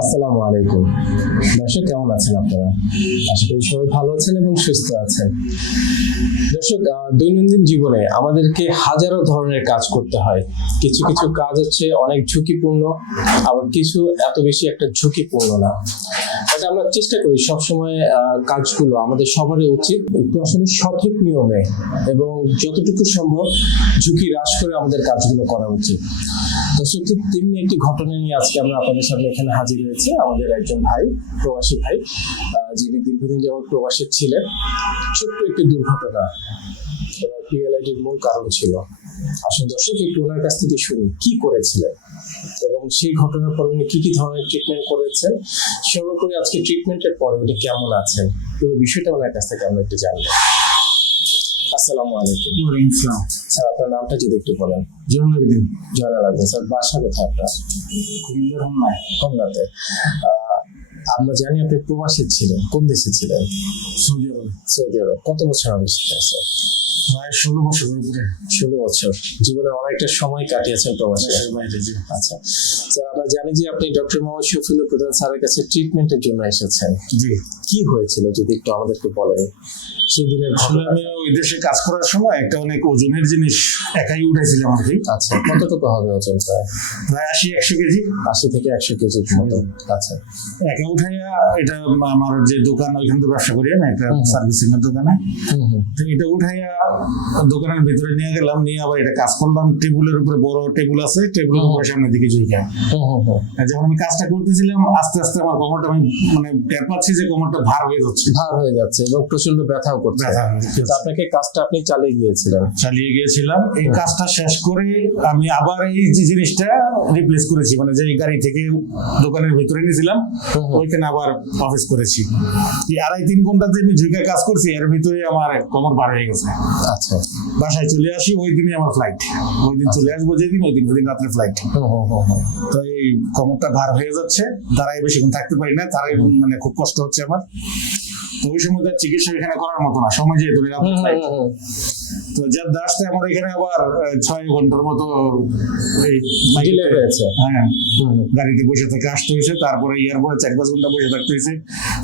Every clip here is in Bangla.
আসসালামু আলাইকুম। দর্শক, কেমন আছেন আপনারা? আশা করি সবাই ভালো আছেন এবং সুস্থ আছেন। দর্শক দৈনন্দিন জীবনে আমাদেরকে হাজারো ধরনের কাজ করতে হয়। কিছু কিছু কাজ হচ্ছে অনেক ঝুঁকিপূর্ণ, আবার কিছু এত বেশি একটা ঝুঁকিপূর্ণ না। এটা আমরা চেষ্টা করি সবসময় কাজগুলো আমাদের সবারই উচিত। একটু আসলে সঠিক নিয়মে এবং যতটুকু সম্ভব ঝুঁকি হ্রাস করে আমাদের কাজগুলো করা উচিত। দর্শক ঠিক তেমনি একটি ঘটনা নিয়ে আজকে আমরা আপনাদের সামনে এখানে হাজির হয়েছে, আমাদের একজন ভাই, প্রবাসী ভাই যিনি দীর্ঘদিন যাবৎ প্রবাসী ছিলেন। ছোট্ট একটি দুর্ঘটনা পিএলআইডির মূল কারণ ছিল। আসুন দর্শক, একটু ওনার কাছ থেকে শুনি, কি করেছিলেন? এবং সেই ঘটনার পর উনি কি কি ধরনের ট্রিটমেন্ট করেছেন? সর্বোপরি আজকে ট্রিটমেন্টের পরে উনি কেমন আছেন? পুরো বিষয়টা ওনার কাছ থেকে আমরা একটু জানব। আসসালামু আলাইকুম। ওয়ালাইকুম আসসালাম স্যার আপনার নামটা যদি একটু বলেন। জয়নুদ্দিন জয়নাল আবেদিন স্যার বাসা কোথায় আপনার? কুমিল্লার আহ, আমরা জানি আপনি প্রবাসী ছিলেন। কোন দেশে ছিলেন? সৌদি আরবে। Saudi Arab. কত বছর হবে ছিলেন স্যার? প্রায় ষোলো বছর উপরে। ষোলো বছর। জীবনে অনেকটা সময় কাটিয়েছেন প্রবাসে। আচ্ছা। আমরা জানি যে আপনি ডক্টর মোহাম্মদ শফিউল প্রধান স্যারের কাছে ট্রিটমেন্টের জন্য এসেছেন। জি। কি হয়েছিল যদি একটু আমাদেরকে বলেন? সেই দিনের আসলে ঘটনা আমি ওই দেশে কাজ করার সময় একটা অনেক ওজনের জিনিস একাই উঠাইছিলাম আর কি। আচ্ছা কতটুকু হবে ওজন প্রায় প্রায় আশি একশো কেজি। আশি থেকে একশো কেজির মতো। আচ্ছা। একা উঠাইয়া এটা আমার যে দোকান ওইখান থেকে ব্যবসা করি আমি একটা সার্ভিসিং এর দোকানে। তো এটা উঠাইয়া দোকানের ভিতরে নিয়ে গেলাম নিয়ে আবার এটা কাজ করলাম। টেবিলের উপরে বড় টেবিল আছে টেবিলের। উপরে সামনের দিকে আর যখন আমি কাজটা করতেছিলাম আস্তে আস্তে আমার কোমরটা আমি মানে টের পাচ্ছি যে কোমরটা ভার হয়ে যাচ্ছে। ভার হয়ে যাচ্ছে এবং প্রচণ্ড ব্যথাও করছে। কিন্তু আপনাকে কাজটা আপনি চালিয়ে গিয়েছিলেন? চালিয়ে গিয়েছিলাম। এই কাজটা শেষ করে আমি আবার এই যে জিনিসটা রিপ্লেস করেছি মানে যে গাড়ি থেকে দোকানের ভিতরে নিয়েছিলাম। ওইখানে আবার অফিস করেছি। এই আড়াই তিন ঘণ্টা যে আমি ঝুঁকে কাজ করছি এর ভিতরে আমার কোমর বার হয়ে গেছে। আচ্ছা। বাসায় চলে আসি ওই দিনই আমার ফ্লাইট ওই দিন চলে আসব যেদিন ওই দিন ওই দিন রাত্রে ফ্লাইট। তো এই কোমরটা ভার হয়ে যাচ্ছে তারাই বেশিক্ষণ থাকতে পারি না তারাই মানে খুব কষ্ট হচ্ছে আমার। তো ওই সময় তার চিকিৎসা এখানে করার মতো না সময় যেহেতু তো যার আমার এখানে আবার ছয় ঘণ্টার মতো হ্যাঁ। গাড়িতে বসে থেকে আসতে হয়েছে তারপরে এয়ারপোর্টে চার পাঁচ ঘণ্টা বসে থাকতে হয়েছে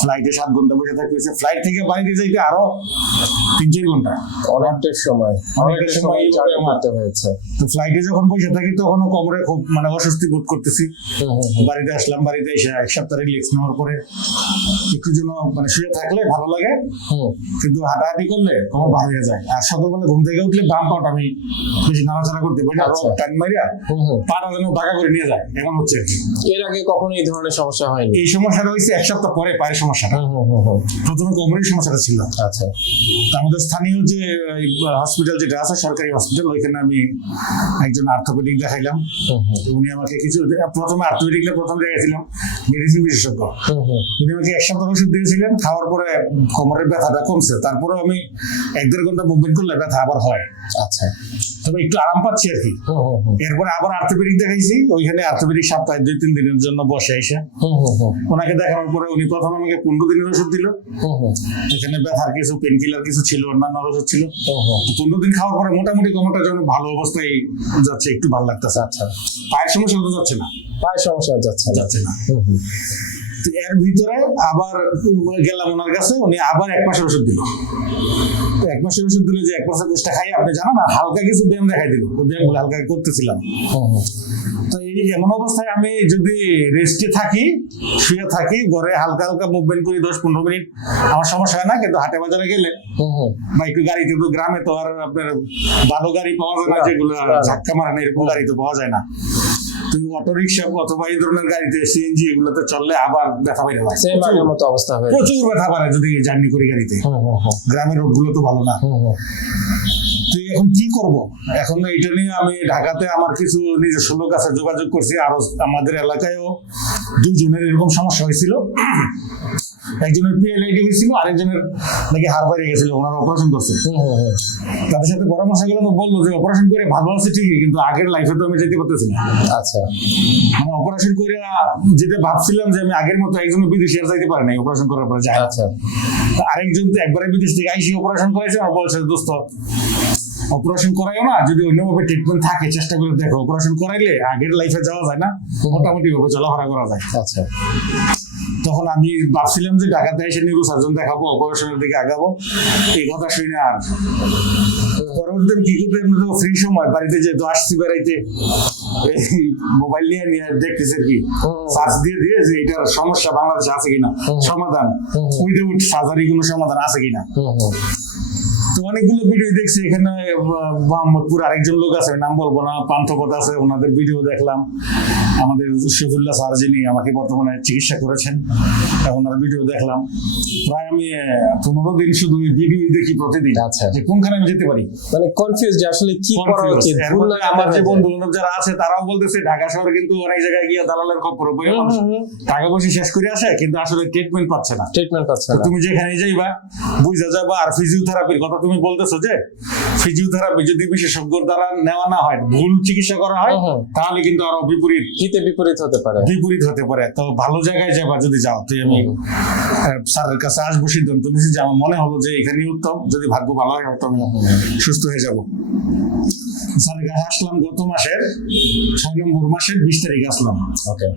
ফ্লাইটে সাত ঘণ্টা বসে থাকতে হয়েছে। ফ্লাইট থেকে যাইতে আরও তিন চার ঘণ্টা। অনেকটা সময়। অনেকটা সময় করতে হয়েছে। তো ফ্লাইটে যখন বসে থাকি তখনও কোমরে খুব মানে অস্বস্তি বোধ করতেছি। বাড়িতে আসলাম বাড়িতে এসে এক সপ্তাহ রিল্যাক্স নেওয়ার পরে একটু যেন মানে শুয়ে থাকলে ভালো লাগে কিন্তু হাঁটাহাঁটি করলে কোমর ভার হয়ে যায়। আর সকালবেলা ঘুম থেকে উঠলে বাম পাটা আমি বেশি নাড়াচাড়া করতে পারি না আচ্ছা। টান মারিয়া। পাটা যেন বাঁকা করে নিয়ে যায়। এমন হচ্ছে এর আগে কখনো এই ধরনের সমস্যা হয়নি? এই সমস্যাটা হয়েছে এক সপ্তাহ পরে পায়ের সমস্যাটা। প্রথমে কোমরের সমস্যাটা ছিল। আচ্ছা। আমাদের স্থানীয় যে হসপিটাল যেটা আছে সরকারি হসপিটাল ওইখানে আমি একজন আর্থোপেডিক দেখাইলাম। উনি আমাকে কিছু প্রথমে আর্থোপেডিকটা প্রথম দেখাইছিলাম মেডিসিন বিশেষজ্ঞ। উনি আমাকে এক সপ্তাহ ওষুধ দিয়েছিলেন খাওয়ার পরে কোমরের ব্যথাটা কমছে। তারপরে আমি এক দেড় ঘণ্টা মুভমেন্ট করলে ব্যথা আবার হয়। আচ্ছা। তবে একটু আরাম পাচ্ছি আর কি। এরপরে আবার আর্থোপেডিক দেখাইছি ওইখানে আর্থোপেডিক সপ্তাহে দুই তিন দিনের জন্য বসে এসে। ওনাকে দেখানোর পরে উনি প্রথমে আমাকে পনেরো দিনের ওষুধ দিল। এখানে ব্যথার কিছু পেন কিলার কিছু ছিল অন্যান্য ওষুধ ছিল। পনেরো দিন খাওয়ার পরে মোটামুটি কোমরটা যেন ভালো অবস্থায় যাচ্ছে একটু ভালো লাগতেছে। আচ্ছা। পায়ের সমস্যা তো যাচ্ছে না। পায়ের সমস্যা যাচ্ছে যাচ্ছে না। এর ভিতরে আবার গেলাম ওনার কাছে উনি আবার এক মাসের ওষুধ দিল। এক মাসের ওষুধ দিলে যে এক মাসের কোর্সটা খাই আপনি জানেন না হালকা কিছু ব্যায়াম দেখাই দিল ব্যায়ামগুলো হালকা করতেছিলাম। তো এই এমন অবস্থায় আমি যদি রেস্টে থাকি শুয়ে থাকি ঘরে হালকা হালকা মুভমেন্ট করি দশ পনেরো মিনিট আমার সমস্যা হয় না কিন্তু হাটে বাজারে গেলে। বা একটু গাড়িতে তো গ্রামে তো আর আপনার ভালো গাড়ি পাওয়া যায় না যেগুলো। ধাক্কা মারে না এরকম গাড়ি তো পাওয়া যায় না তুই অটো রিক্সা অথবা এই ধরনের গাড়িতে সিএনজি এগুলোতে চললে আবার ব্যথা বাইরে লাগে সেম আগের মতো অবস্থা হয়ে প্রচুর ব্যথা বাড়ে যদি জার্নি করি গাড়িতে। গ্রামের রোডগুলো তো ভালো না। হুম। এখন কি করব? এখন এটা নিয়ে আমি ঢাকাতে আমার কিছু নিজস্ব লোক আছে যোগাযোগ করছি। আরও আমাদের এলাকায়ও দুজনের এরকম সমস্যা হয়েছিল। একজনের পিএলআইডি হয়েছিল আরেকজনের নাকি হার বাইরে গেছিল ওনারা অপারেশন করছে। তাদের সাথে পরামর্শ তো বলল যে অপারেশন করে ভালো আছে ঠিকই কিন্তু আগের লাইফে তো আমি যেতে পারতেছি না। আচ্ছা। মানে অপারেশন করে যেটা ভাবছিলাম যে আমি আগের মতো একজন বিদেশি আর যাইতে পারে নাই অপারেশন করার পরে যায় আচ্ছা। আরেকজন তো একবারে বিদেশ থেকে আইসি অপারেশন করেছে আর বলছে দোস্ত অপারেশন করাইও না যদি অন্যভাবে ট্রিটমেন্ট থাকে চেষ্টা করে দেখো অপারেশন করাইলে আগের লাইফে যাওয়া যায় না মোটামুটি ভাবে চলাফেরা করা যায়। আচ্ছা। তখন আমি ভাবছিলাম যে ঢাকাতে এসে নিউরো সার্জন দেখাবো অপারেশনের দিকে আগাবো। এই কথা শুনে আর পরবর্তী কি করতে ফ্রি সময় বাড়িতে যেহেতু আসছি বেড়াইতে মোবাইল নিয়ে নিয়ে দেখতেছে কি। সার্চ দিয়ে দিয়ে যে এটার সমস্যা বাংলাদেশে আছে কিনা সমাধান। উইদাউট সার্জারি কোনো সমাধান আছে কিনা। তো অনেকগুলো ভিডিও দেখছি এখানে মোহাম্মদপুর আরেকজন লোক আছে নাম বলব না পান্থপথ আছে ওনাদের ভিডিও দেখলাম। আমাদের শফিউল্লাহ স্যার যিনি আমাকে বর্তমানে চিকিৎসা করেছেন ওনার ভিডিও দেখলাম। প্রায় আমি পনেরো দিন শুধু ভিডিও দেখি প্রতিদিন আচ্ছা। যে কোনখানে আমি যেতে পারি। মানে কনফিউজ যে আসলে কি করা। উচিত? আমার যে বন্ধু বান্ধব যারা আছে তারাও বলতেছে ঢাকা শহরে কিন্তু অনেক জায়গায় গিয়ে দালালের হুম, হুম। টাকা পয়সা শেষ করে আসে কিন্তু আসলে ট্রিটমেন্ট পাচ্ছে না। ট্রিটমেন্ট পাচ্ছে না। তুমি যেখানে যাইবা বুঝা যাবা আর ফিজিওথেরাপির কথা তুমি বলতেছো যে ফিজিওথেরাপি যদি বিশেষজ্ঞর দ্বারা নেওয়া না হয় ভুল চিকিৎসা করা হয়। তাহলে কিন্তু আরও বিপরীত। হিতে বিপরীত হতে পারে। বিপরীত হতে পারে। তো ভালো জায়গায় যাবা যদি যাও তুই আমি স্যারের কাছে আসব সিদ্ধান্ত নিয়েছি যে আমার মনে হলো যে এখানেই উত্তম যদি ভাগ্য ভালো হয় হয়তো আমি সুস্থ হয়ে যাব। স্যারের কাছে আসলাম গত মাসের ছয় নম্বর মাসের বিশ তারিখ আসলাম। ওকে।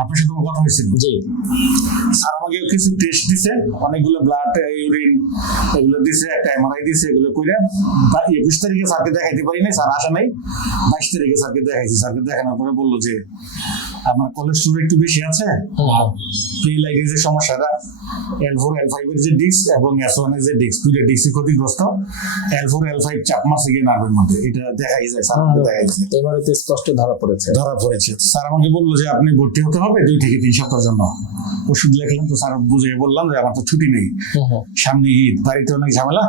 আপনার সাথে আমার কথা হয়েছিল। জি। স্যার আমাকে কিছু টেস্ট দিছে অনেকগুলো ব্লাড ইউরিন এগুলো দিছে একটা এমআরআই দিছে এগুলো কইরা একুশ তারিখে স্যারকে দেখাইতে পারি নাই স্যার আসা নাই। বাইশ তারিখে স্যারকে দেখাইছি স্যারকে দেখানোর পরে বলল যে আপনার কোলেস্ট্রল একটু বেশি আছে। প্রিলাইটিস যে সমস্যাটা এল ফোর এল ফাইভ এর যে ডিস্ক এবং এস ওয়ানের যে ডিস্ক দুইটা ডিস্কই ক্ষতিগ্রস্ত। এল ফোর এল ফাইভ চাপ মারছে গিয়ে নার্ভের মধ্যে। এটা দেখাই যায় স্যার আমাকে দেখাইছে এবারে তো স্পষ্ট ধরা পড়েছে। ধরা পড়েছে। স্যার আমাকে বলল যে আপনি ভর্তি হতে হবে দুই থেকে তিন সপ্তাহের জন্য। ওষুধ লেখলেন তো স্যার বুঝিয়ে বললাম যে আমার তো ছুটি নেই। সামনে ঈদ বাড়িতে অনেক ঝামেলা।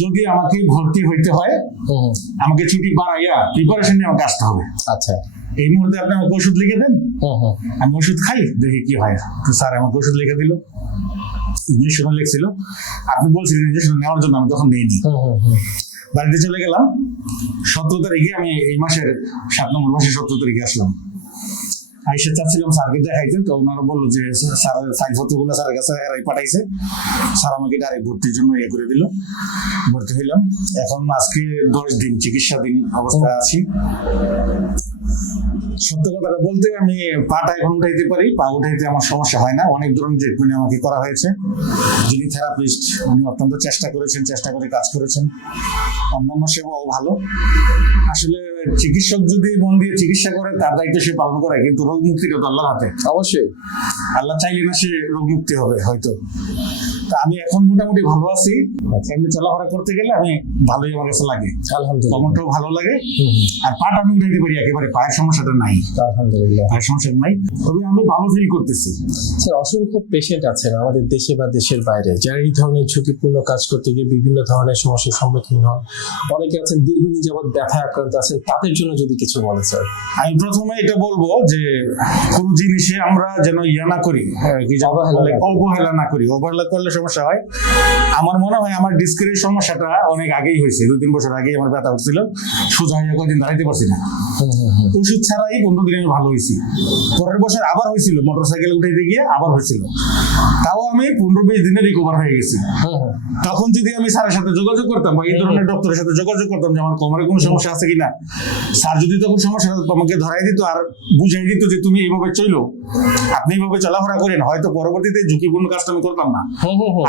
যদি আমাকে ভর্তি হইতে হয়। আমাকে ছুটি বাড়াইয়া প্রিপারেশন নিয়ে আমাকে আসতে হবে। আচ্ছা। এই মুহূর্তে আপনি আমাকে ওষুধ লিখে দেন। আমি ওষুধ খাই দেখি কি হয়। তো স্যার আমাকে ওষুধ লিখে দিল। ইঞ্জেকশনও লিখছিল। আপনি বলছিলেন ইঞ্জেকশন নেওয়ার জন্য আমি তখন নেইনি বাড়িতে চলে গেলাম। সতেরো তারিখে আমি এই মাসের সাত নম্বর মাসের সতেরো তারিখে আসলাম। আইসা চাচ্ছিলাম স্যারকে দেখাইতে তো ওনারা বলল যে স্যার স্যারের কাছে এরাই পাঠাইছে। স্যার আমাকে ডাইরেক্ট ভর্তির জন্য ইয়ে করে দিল। ভর্তি হইলাম। এখন আজকে দশ দিন চিকিৎসাধীন অবস্থায় আছি। সত্য কথাটা বলতে আমি পাটা এখন উঠাইতে পারি। পা উঠাইতে আমার সমস্যা হয় না। অনেক ধরনের ট্রিটমেন্ট আমাকে করা হয়েছে। যিনি থেরাপিস্ট উনি অত্যন্ত চেষ্টা করেছেন চেষ্টা করে কাজ করেছেন। অন্যান্য সেবাও ভালো। আসলে চিকিৎসক যদি মন দিয়ে চিকিৎসা করে তার দায়িত্ব সে পালন করে কিন্তু রোগ মুক্তিটা তো আল্লাহর হাতে। অবশ্যই। আল্লাহ চাইলে না সে রোগ মুক্তি হবে হয়তো। তা আমি এখন মোটামুটি ভালো আছি। এমনি চলাফেরা করতে গেলে আমি ভালোই আমার কাছে লাগে। আলহামদুলিল্লাহ। কমনটাও ভালো লাগে। আর পাটা আমি উঠাইতে পারি একেবারে পায়ের সমস্যাটা নাই। আলহামদুলিল্লাহ। পায়ের সমস্যাটা নাই। তবে আমি ভালো ফিল করতেছি। স্যার অসংখ্য পেশেন্ট আছেন আমাদের দেশে বা দেশের বাইরে যারা এই ধরনের ঝুঁকিপূর্ণ কাজ করতে গিয়ে বিভিন্ন ধরনের সমস্যার সম্মুখীন হন। অনেকে আছেন দীর্ঘদিন যাবৎ ব্যথায় আক্রান্ত আছেন। তাদের জন্য যদি কিছু বলেন স্যার। আমি প্রথমে এটা বলব যে কোন জিনিসে আমরা যেন ইয়া না করি আহ, অবহেলা না করি। অবহেলা না করি। অবহেলা করলে সমস্যা হয়। আমার মনে হয় আমার ডিস্কের সমস্যাটা অনেক আগেই হয়েছে দু তিন বছর আগেই আমার ব্যথা হচ্ছিল সোজা হয়ে কদিন দাঁড়াইতে পারছি না। ওষুধ ছাড়াই পনেরো দিন আমি ভালো হয়েছি। পরের বছর আবার হয়েছিল মোটর সাইকেল উঠাইতে গিয়ে আবার হয়েছিল। তাও আমি পনেরো বিশ দিনে রিকভার হয়ে গেছি। হুম হুম। তখন যদি আমি স্যারের সাথে যোগাযোগ করতাম বা এই ধরনের ডক্টরের সাথে যোগাযোগ করতাম যে আমার কোমরে কোনো সমস্যা আছে কিনা স্যার যদি তখন সমস্যা আমাকে ধরাই দিত আর বুঝাই দিত যে তুমি এইভাবে চলো। আপনি এইভাবে চলাফেরা করেন হয়তো পরবর্তীতে ঝুঁকিপূর্ণ কাজটা আমি করতাম না।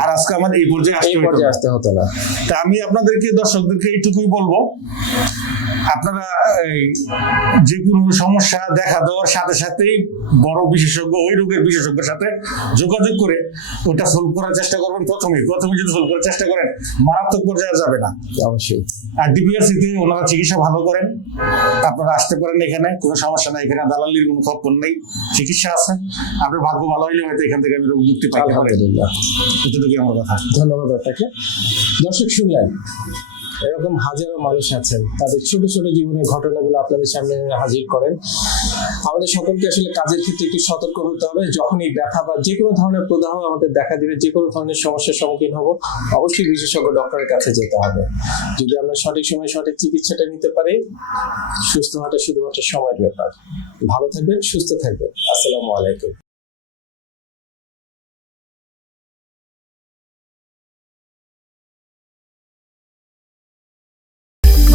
আর আজকে আমার এই পর্যায়ে আসতে হতো না। তা আমি আপনাদেরকে দর্শকদেরকে এইটুকুই বলব আপনারা এই, যে কোনো সমস্যা দেখা দেওয়ার সাথে সাথেই বড় বিশেষজ্ঞ ওই রোগের বিশেষজ্ঞের সাথে যোগাযোগ করে ওটা সলভ করার চেষ্টা করবেন প্রথমেই। প্রথমে যদি সলভ করার চেষ্টা করেন মারাত্মক পর্যায়ে যাবে না। অবশ্যই। আর ডিপিআরসিতে ওনারা চিকিৎসা ভালো করেন। আপনারা আসতে পারেন এখানে কোনো সমস্যা নাই। এখানে দালালির কোনো খবর নেই। চিকিৎসা আছে। আপনার ভাগ্য ভালো হইলে হয়তো এখান থেকে আমি রোগ মুক্তি পারি। আলহামদুলিল্লাহ। এতটুকুই আমার কথা। ধন্যবাদ আপনাকে। দর্শক শুনলেন এরকম হাজারো মানুষ আছেন। তাদের ছোট ছোট জীবনের ঘটনাগুলো আপনাদের সামনে হাজির করেন। আমাদের সকলকে আসলে কাজের ক্ষেত্রে একটু সতর্ক হতে হবে। যখনই ব্যথা বা যে কোনো ধরনের প্রদাহ আমাদের দেখা দিবে, যে কোনো ধরনের সমস্যার সম্মুখীন হব, অবশ্যই বিশেষজ্ঞ ডক্টরের কাছে যেতে হবে। যদি আমরা সঠিক সময় সঠিক চিকিৎসাটা নিতে পারি, সুস্থ হওয়াটা শুধুমাত্র সময়ের ব্যাপার। ভালো থাকবেন, সুস্থ থাকবেন। আসসালামু আলাইকুম।